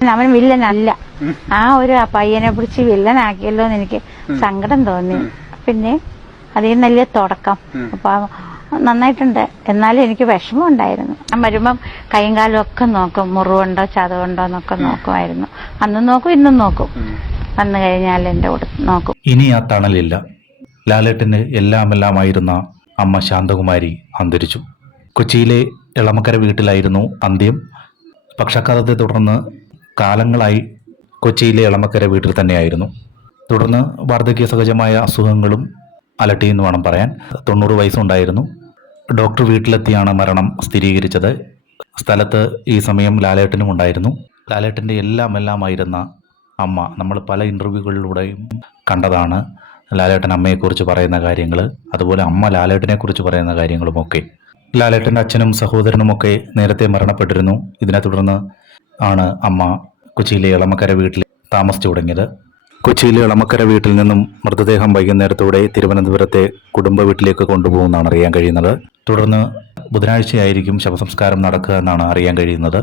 അവൻ വില്ലനല്ല. ആ ഒരു പയ്യനെ പിടിച്ച് വില്ലനാക്കിയല്ലോ എന്ന് എനിക്ക് സങ്കടം തോന്നി. പിന്നെ അതിൽ നല്ല തുടക്കം. അപ്പൊ നന്നായിട്ടുണ്ട്. എന്നാലും എനിക്ക് വിഷമം ഉണ്ടായിരുന്നു. ഞാൻ വരുമ്പം കൈയും കാലും ഒക്കെ നോക്കും, മുറിവുണ്ടോ ചതവുണ്ടോ എന്നൊക്കെ നോക്കുമായിരുന്നു. അന്നും നോക്കും, ഇന്നും നോക്കും. വന്നു കഴിഞ്ഞാൽ എന്റെ കൂടെ നോക്കും. ഇനി ആ തണലില്ല. ലാലേട്ടന് എല്ലാമെല്ലാമായിരുന്ന അമ്മ ശാന്തകുമാരി അന്തരിച്ചു. കൊച്ചിയിലെ എളമക്കര വീട്ടിലായിരുന്നു അന്ത്യം. പക്ഷാഘാതത്തെ തുടർന്ന് കാലങ്ങളായി കൊച്ചിയിലെ എളമക്കര വീട്ടിൽ തന്നെയായിരുന്നു. തുടർന്ന് വാർദ്ധക്യ സഹജമായ അസുഖങ്ങളും അലട്ടിയെന്ന് വേണം പറയാൻ. 90 വയസ്സുണ്ടായിരുന്നു. ഡോക്ടർ വീട്ടിലെത്തിയാണ് മരണം സ്ഥിരീകരിച്ചത്. സ്ഥലത്ത് ഈ സമയം ലാലേട്ടനും ഉണ്ടായിരുന്നു. ലാലേട്ടൻ്റെ എല്ലാമായിരുന്ന അമ്മ, നമ്മൾ പല ഇൻ്റർവ്യൂകളിലൂടെയും കണ്ടതാണ് ലാലേട്ടൻ അമ്മയെക്കുറിച്ച് പറയുന്ന കാര്യങ്ങൾ, അതുപോലെ അമ്മ ലാലേട്ടനെക്കുറിച്ച് പറയുന്ന കാര്യങ്ങളുമൊക്കെ. ലാലേട്ടൻ്റെ അച്ഛനും സഹോദരനുമൊക്കെ നേരത്തെ മരണപ്പെട്ടിരുന്നു. ഇതിനെ തുടർന്ന് ആണ് അമ്മ കൊച്ചിയിലെ എളമക്കര വീട്ടിൽ താമസിച്ചു തുടങ്ങിയത്. കൊച്ചിയിലെ എളമക്കര വീട്ടിൽ നിന്നും മൃതദേഹം വൈകുന്നേരത്തോടെ തിരുവനന്തപുരത്തെ കുടുംബ വീട്ടിലേക്ക് കൊണ്ടുപോകുമെന്നാണ് അറിയാൻ കഴിയുന്നത്. തുടർന്ന് ബുധനാഴ്ചയായിരിക്കും ശവസംസ്കാരം നടക്കുക എന്നാണ് അറിയാൻ കഴിയുന്നത്.